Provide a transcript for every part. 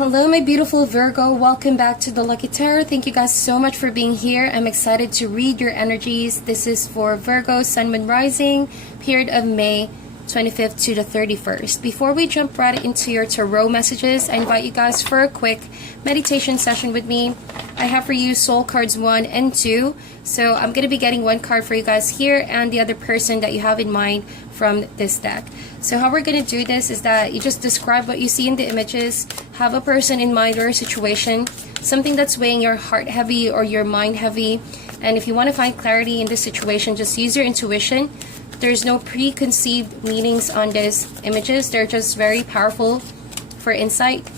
Hello my beautiful Virgo, welcome back to the Lucky Tarot. Thank you guys so much for being here. I'm excited to read your energies. This is for Virgo, Sun, Moon, Rising, period of May 25th to the 31st. Before we jump right into your tarot messages, I invite you guys for a quick meditation session with me. I have for you soul cards 1 and 2. So I'm going to be getting one card for you guys here and the other person that you have in mind from this deck. So how we're going to do this is that you just describe what you see in the images, have a person in mind or a situation, something that's weighing your heart heavy or your mind heavy. And if you want to find clarity in this situation, just use your intuition. There's no preconceived meanings on these images. They're just very powerful for insight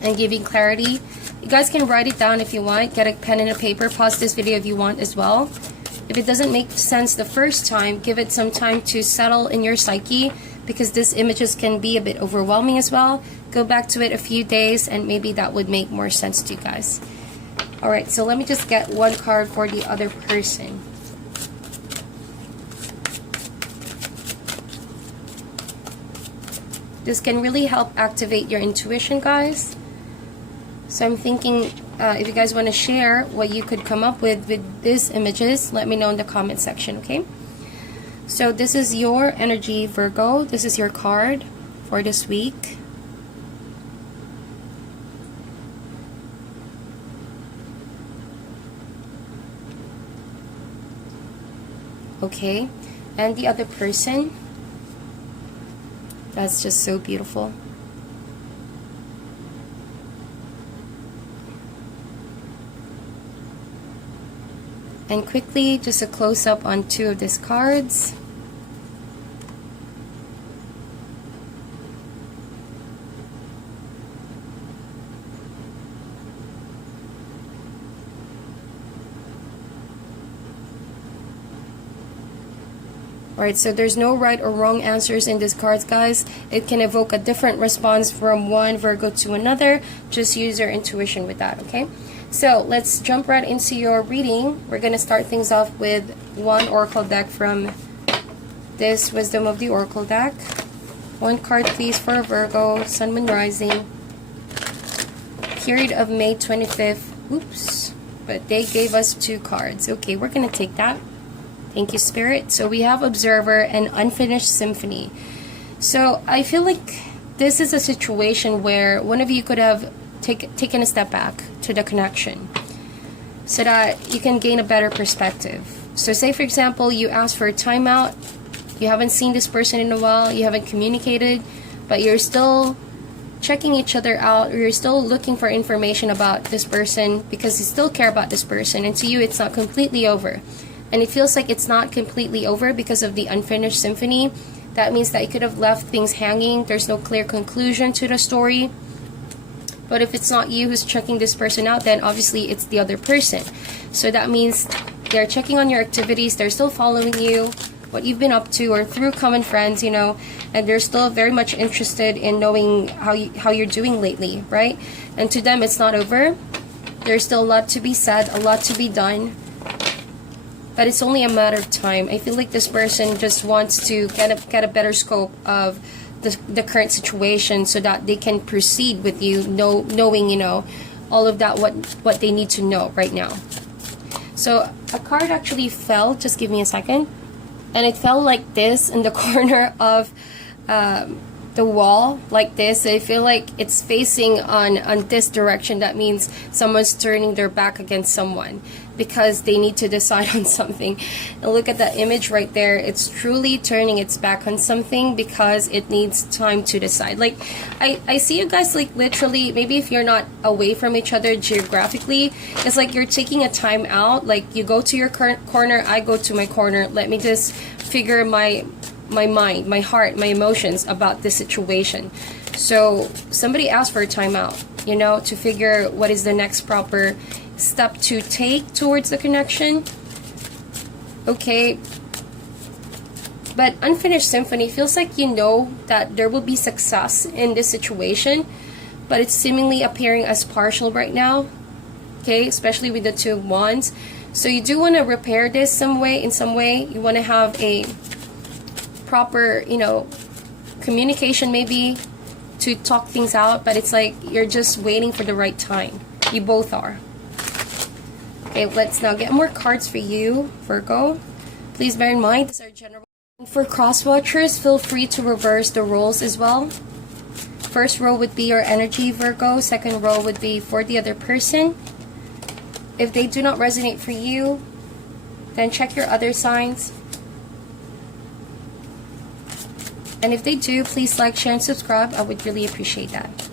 and giving clarity. You guys can write it down if you want. Get a pen and a paper. Pause this video if you want as well. If it doesn't make sense the first time, give it some time to settle in your psyche, because these images can be a bit overwhelming as well. Go back to it a few days and maybe that would make more sense to you guys. Alright, so let me just get one card for the other person. This can really help activate your intuition, guys. So I'm thinking if you guys want to share what you could come up with these images, let me know in the comment section, okay? So this is your energy, Virgo. This is your card for this week. Okay, and the other person. That's just so beautiful. And quickly, just a close-up on two of these cards. Alright, so there's no right or wrong answers in these cards, guys. It can evoke a different response from one Virgo to another. Just use your intuition with that, okay? So let's jump right into your reading. We're going to start things off with one oracle deck from this Wisdom of the Oracle deck. One card please for Virgo, Sun, Moon, Rising. Period of May 25th. Oops. But they gave us two cards. Okay, we're going to take that. Thank you, Spirit. So we have Observer and Unfinished Symphony. So I feel like this is a situation where one of you could have taken a step back to the connection so that you can gain a better perspective. So say, for example, you ask for a timeout. You haven't seen this person in a while. You haven't communicated, but you're still checking each other out, or you're still looking for information about this person because you still care about this person. And to you, it's not completely over. And it feels like it's not completely over because of the unfinished symphony. That means that you could have left things hanging. There's no clear conclusion to the story. But if it's not you who's checking this person out, then obviously it's the other person. So that means they're checking on your activities. They're still following you, what you've been up to, or through common friends, you know. And they're still very much interested in knowing how you're doing lately, right? And to them, it's not over. There's still a lot to be said, a lot to be done. But it's only a matter of time. I feel like this person just wants to get a better scope of the current situation so that they can proceed with you, knowing, you know, all of that, what they need to know right now. So a card actually fell, just give me a second, and it fell like this in the corner of the wall, like this. I feel like it's facing on this direction. That means someone's turning their back against someone because they need to decide on something. And look at that image right there. It's truly turning its back on something because it needs time to decide. Like I see you guys, like, literally, maybe if you're not away from each other geographically, it's like you're taking a time out. Like, you go to your current corner, I go to my corner. Let me just figure my mind, my heart, my emotions about this situation. So somebody asked for a timeout, you know, to figure what is the next proper step to take towards the connection. Okay, but Unfinished Symphony feels like you know that there will be success in this situation, but it's seemingly appearing as partial right now. Okay, especially with the Two of Wands. So you do want to repair this in some way. You want to have a proper, you know, communication maybe, to talk things out, but it's like you're just waiting for the right time. You both are. Okay, let's now get more cards for you, Virgo. Please bear in mind, these are general. For cross watchers, feel free to reverse the roles as well. First row would be your energy, Virgo. Second row would be for the other person. If they do not resonate for you, then check your other signs. And if they do, please like, share, and subscribe. I would really appreciate that.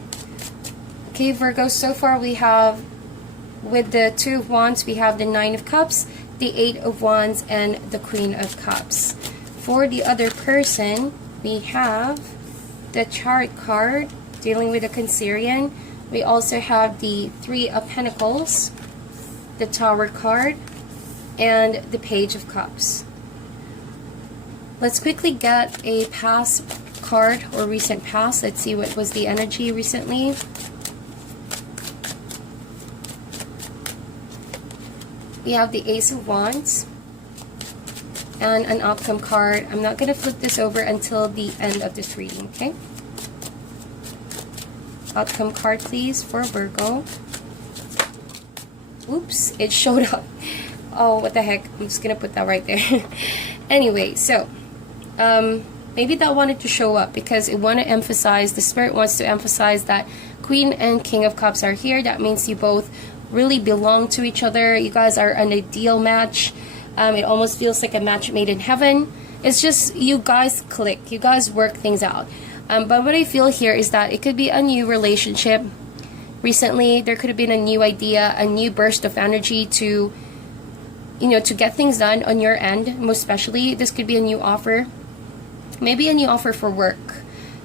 Okay, Virgo, so far we have, with the Two of Wands, we have the Nine of Cups, the Eight of Wands, and the Queen of Cups. For the other person, we have the Chariot card, dealing with the Cancerian. We also have the Three of Pentacles, the Tower card, and the Page of Cups. Let's quickly get a past card or recent past. Let's see what was the energy recently. We have the Ace of Wands and an outcome card. I'm not going to flip this over until the end of this reading, okay? Outcome card, please, for Virgo. Oops, it showed up. Oh, what the heck. I'm just going to put that right there. Anyway, so maybe that wanted to show up because it want to emphasize, the Spirit wants to emphasize that Queen and King of Cups are here. That means you both really belong to each other. You guys are an ideal match. It almost feels like a match made in heaven. It's just you guys click. You guys work things out. But what I feel here is that it could be a new relationship. Recently, there could have been a new idea, a new burst of energy to, you know, to get things done on your end. Most especially, this could be a new offer. Maybe a new offer for work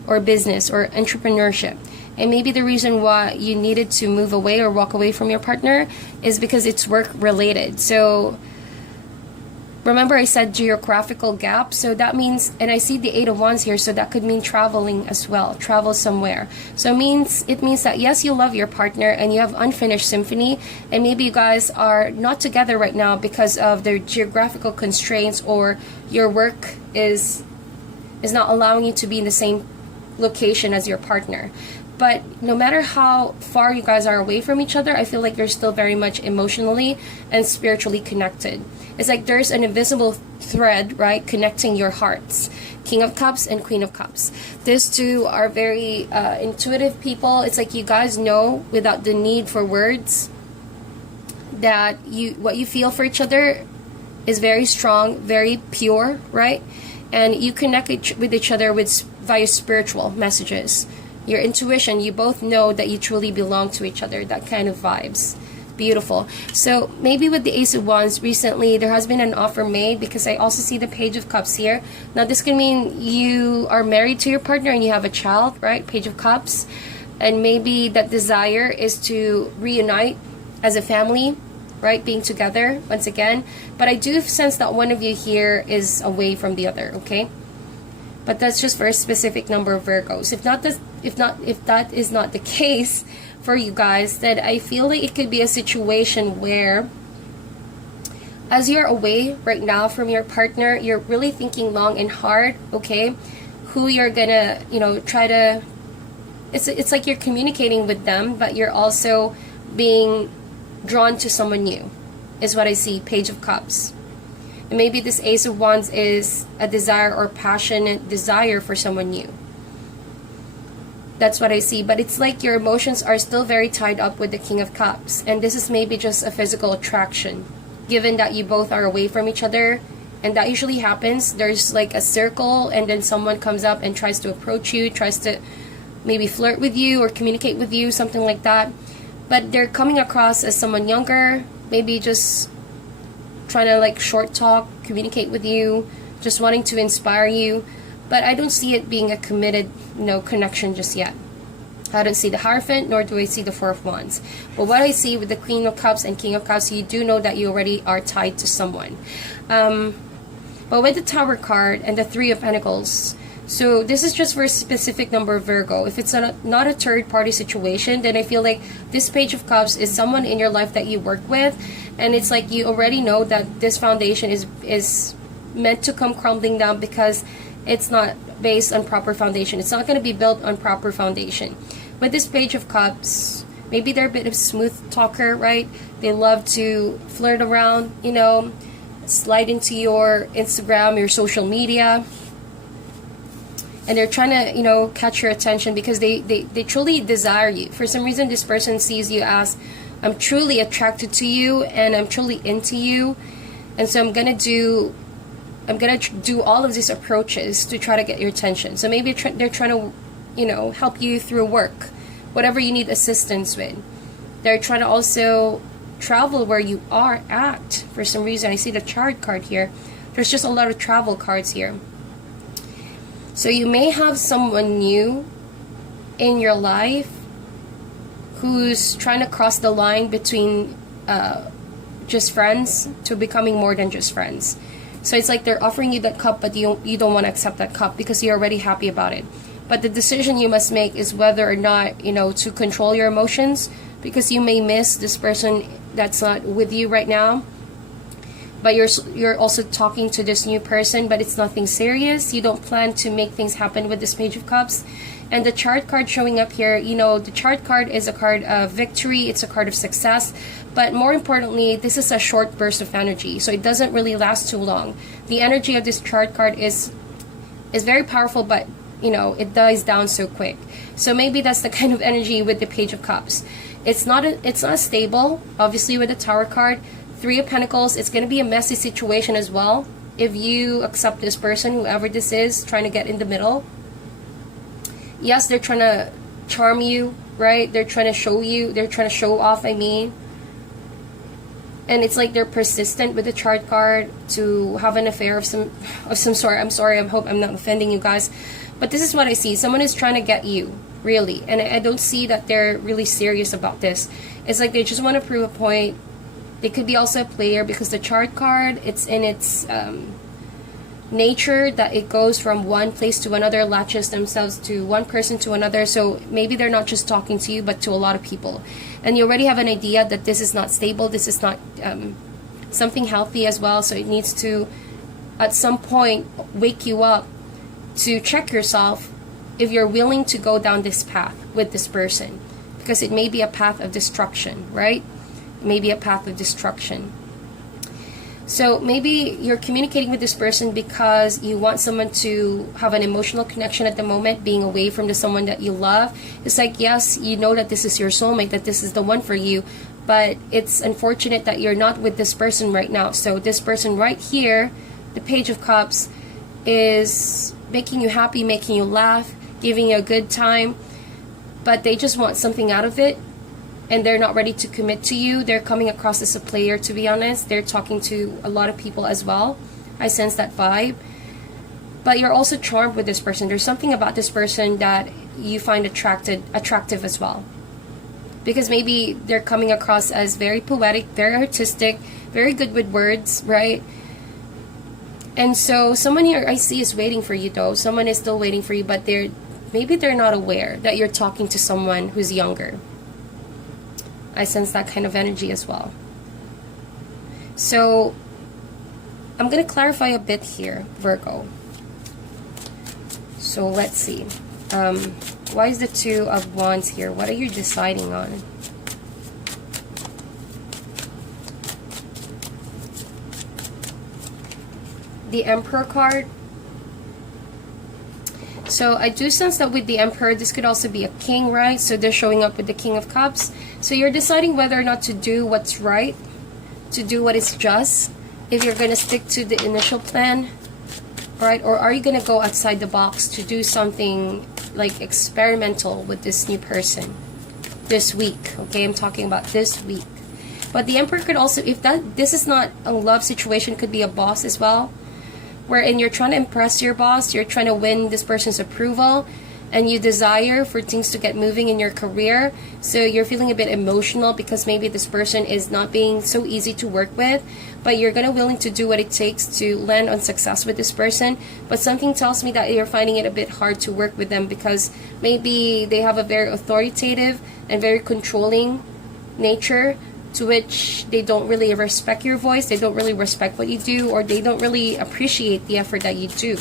or business or entrepreneurship. And maybe the reason why you needed to move away or walk away from your partner is because it's work related. So remember I said geographical gap, so that means, and I see the Eight of Wands here, so that could mean traveling as well, travel somewhere. So it means that yes, you love your partner and you have unfinished symphony, and maybe you guys are not together right now because of their geographical constraints, or your work is not allowing you to be in the same location as your partner. But no matter how far you guys are away from each other, I feel like you're still very much emotionally and spiritually connected. It's like there's an invisible thread, right, connecting your hearts. King of Cups and Queen of Cups. These two are very intuitive people. It's like you guys know without the need for words that what you feel for each other is very strong, very pure, right? And you connect with each other via spiritual messages. Your intuition, you both know that you truly belong to each other, that kind of vibes. Beautiful. So maybe with the Ace of Wands recently, there has been an offer made, because I also see the Page of Cups here. Now this can mean you are married to your partner and you have a child, right? Page of Cups. And maybe that desire is to reunite as a family, right? Being together once again. But I do sense that one of you here is away from the other, okay? But that's just for a specific number of Virgos. If that is not the case for you guys, then I feel like it could be a situation where, as you're away right now from your partner, you're really thinking long and hard, okay, who you're gonna, try to, it's like you're communicating with them, but you're also being drawn to someone new, is what I see. Page of Cups. And maybe this Ace of Wands is a desire or passionate desire for someone new. That's what I see. But it's like your emotions are still very tied up with the King of Cups. And this is maybe just a physical attraction, given that you both are away from each other. And that usually happens. There's like a circle, and then someone comes up and tries to approach you, tries to maybe flirt with you or communicate with you, something like that. But they're coming across as someone younger, maybe just trying to like short talk, communicate with you, just wanting to inspire you. But I don't see it being a committed, connection just yet. I don't see the Hierophant, nor do I see the Four of Wands. But what I see with the Queen of Cups and King of Cups, you do know that you already are tied to someone. But with the Tower card and the Three of Pentacles, so this is just for a specific number of Virgo. If it's not a third-party situation, then I feel like this Page of Cups is someone in your life that you work with. And it's like you already know that this foundation is meant to come crumbling down, because it's not based on proper foundation. It's not going to be built on proper foundation. With this Page of Cups, maybe they're a bit of smooth talker, right? They love to flirt around, you know, slide into your Instagram, your social media. And they're trying to, you know, catch your attention because they truly desire you. For some reason, this person sees you as, I'm truly attracted to you and I'm truly into you. And so I'm going to do all of these approaches to try to get your attention. So maybe they're trying to, you know, help you through work, whatever you need assistance with. They're trying to also travel where you are at. For some reason, I see the Chariot card here. There's just a lot of travel cards here. So you may have someone new in your life who's trying to cross the line between just friends to becoming more than just friends. So it's like they're offering you that cup, but you don't want to accept that cup because you're already happy about it. But the decision you must make is whether or not, you know, to control your emotions, because you may miss this person that's not with you right now. But you're also talking to this new person, but it's nothing serious. You don't plan to make things happen with this Page of Cups. And the Chariot card showing up here, you know, the Chariot card is a card of victory. It's a card of success. But more importantly, this is a short burst of energy. So it doesn't really last too long. The energy of this Chariot card is very powerful, but, you know, it dies down so quick. So maybe that's the kind of energy with the Page of Cups. It's not stable, obviously, with the Tower card. Three of Pentacles, it's going to be a messy situation as well. If you accept this person, whoever this is, trying to get in the middle. Yes, they're trying to charm you, right? They're trying to show you, they're trying to show off, I mean. And it's like they're persistent with the Chariot card to have an affair of some sort. I'm sorry, I hope I'm not offending you guys. But this is what I see. Someone is trying to get you, really. And I don't see that they're really serious about this. It's like they just want to prove a point. They could be also a player because the Chariot card, it's in its nature that it goes from one place to another, latches themselves to one person to another. So maybe they're not just talking to you, but to a lot of people. And you already have an idea that this is not stable. This is not something healthy as well. So it needs to, at some point, wake you up to check yourself if you're willing to go down this path with this person. Because it may be a path of destruction, right? Maybe a path of destruction. So maybe you're communicating with this person because you want someone to have an emotional connection at the moment, being away from the someone that you love. It's like, yes, you know that this is your soulmate, that this is the one for you, but it's unfortunate that you're not with this person right now. So this person right here, the Page of Cups, is making you happy, making you laugh, giving you a good time, but they just want something out of it. And they're not ready to commit to you. They're coming across as a player, to be honest. They're talking to a lot of people as well. I sense that vibe. But you're also charmed with this person. There's something about this person that you find attractive as well. Because maybe they're coming across as very poetic, very artistic, very good with words, right? And so someone here I see is waiting for you though. Someone is still waiting for you, but maybe they're not aware that you're talking to someone who's younger. I sense that kind of energy as well. So I'm going to clarify a bit here, Virgo. So let's see. Why is the Two of Wands here? What are you deciding on? The Emperor card. So I do sense that with the Emperor, this could also be a king, right? So they're showing up with the King of Cups. So you're deciding whether or not to do what's right, to do what is just, if you're going to stick to the initial plan, right? Or are you going to go outside the box to do something like experimental with this new person this week? Okay, I'm talking about this week. But the Emperor could also, if this is not a love situation, could be a boss as well, wherein you're trying to impress your boss, you're trying to win this person's approval, and you desire for things to get moving in your career. So you're feeling a bit emotional because maybe this person is not being so easy to work with, but you're gonna willing to do what it takes to land on success with this person. But something tells me that you're finding it a bit hard to work with them because maybe they have a very authoritative and very controlling nature, to which they don't really respect your voice, they don't really respect what you do, or they don't really appreciate the effort that you do.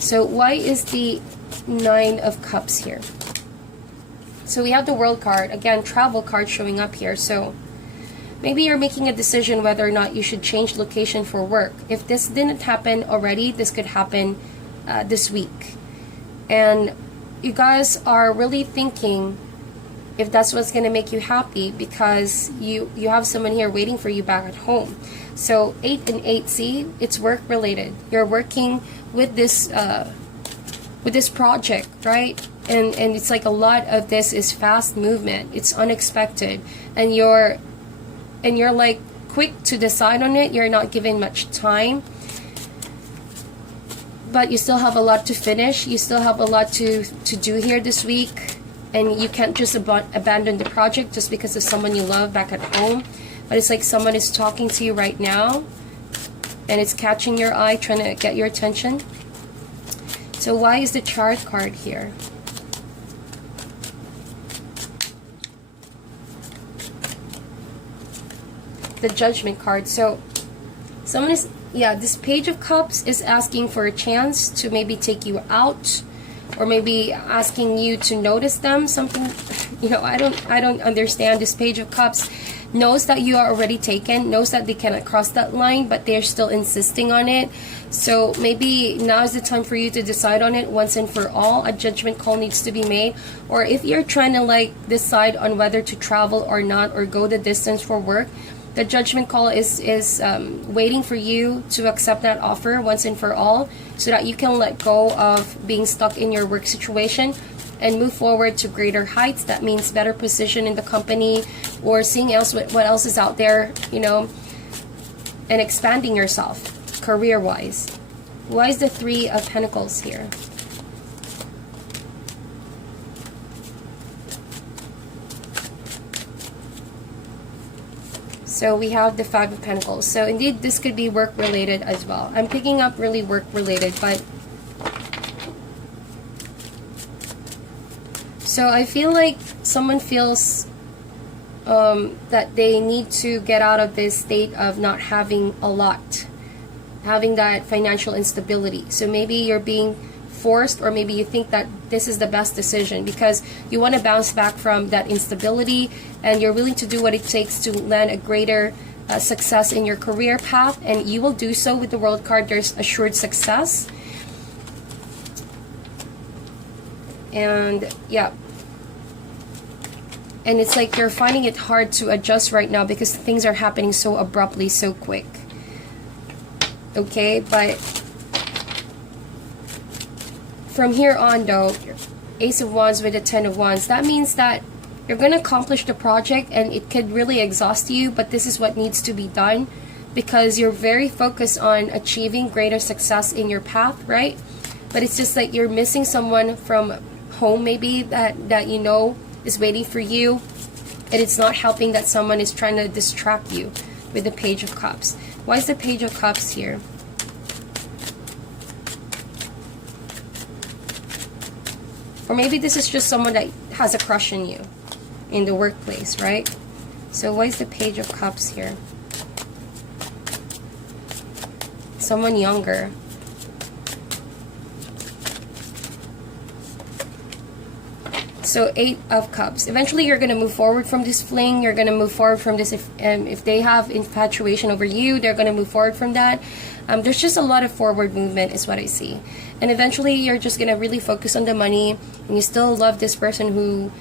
So why is the Nine of Cups here? So we have the World card. Again, travel card showing up here. So maybe you're making a decision whether or not you should change location for work. If this didn't happen already, this could happen this week. And you guys are really thinking if that's what's going to make you happy, because you have someone here waiting for you back at home. So 8 and 8, see, it's work related. You're working with this project, right? And it's like a lot of this is fast movement. It's unexpected, and you're like quick to decide on it. You're not given much time, but you still have a lot to finish. You still have a lot to do here this week. And you can't just abandon the project just because of someone you love back at home. But it's like someone is talking to you right now, and it's catching your eye, trying to get your attention. So why is the Chariot card here? The Judgment card. So someone is, yeah, this Page of Cups is asking for a chance to maybe take you out, or maybe asking you to notice them, something, you know, I don't understand. This Page of Cups knows that you are already taken, knows that they cannot cross that line, but they're still insisting on it. So maybe now is the time for you to decide on it once and for all. A judgment call needs to be made. Or if you're trying to like decide on whether to travel or not, or go the distance for work, the judgment call is waiting for you to accept that offer once and for all, so that you can let go of being stuck in your work situation and move forward to greater heights. That means better position in the company, or seeing what else is out there, you know, and expanding yourself career-wise. Why is the Three of Pentacles here? So we have the Five of Pentacles. So indeed, this could be work related as well. I'm picking up really work related, but so I feel like someone feels that they need to get out of this state of not having a lot, having that financial instability. So maybe you're being forced, or maybe you think that this is the best decision because you want to bounce back from that instability, and you're willing to do what it takes to land a greater success in your career path, and you will do so with the World card. There's assured success. And yeah, and it's like you're finding it hard to adjust right now because things are happening so abruptly, so quick. Okay, but from here on though, Ace of Wands with the 10 of Wands, that means that you're going to accomplish the project, and it could really exhaust you, but this is what needs to be done because you're very focused on achieving greater success in your path, right? But it's just like you're missing someone from home maybe that you know is waiting for you, and it's not helping that someone is trying to distract you with the Page of Cups. Why is the Page of Cups here? Or maybe this is just someone that has a crush on you in the workplace, right? So why is the Page of Cups here? Someone younger. So 8 of Cups. Eventually you're going to move forward from this fling. You're going to move forward from this. If they have infatuation over you, they're going to move forward from that. There's just a lot of forward movement is what I see. And eventually you're just going to really focus on the money, and you still love this person who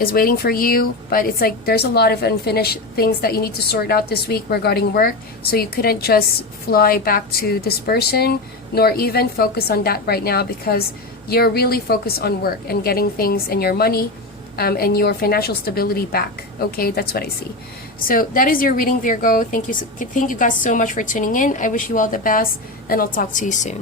is waiting for you, but it's like there's a lot of unfinished things that you need to sort out this week regarding work, so you couldn't just fly back to this person nor even focus on that right now because you're really focused on work and getting things and your money and your financial stability back. Okay, that's what I see. So that is your reading, Virgo. Thank you guys so much for tuning in. I wish you all the best, and I'll talk to you soon.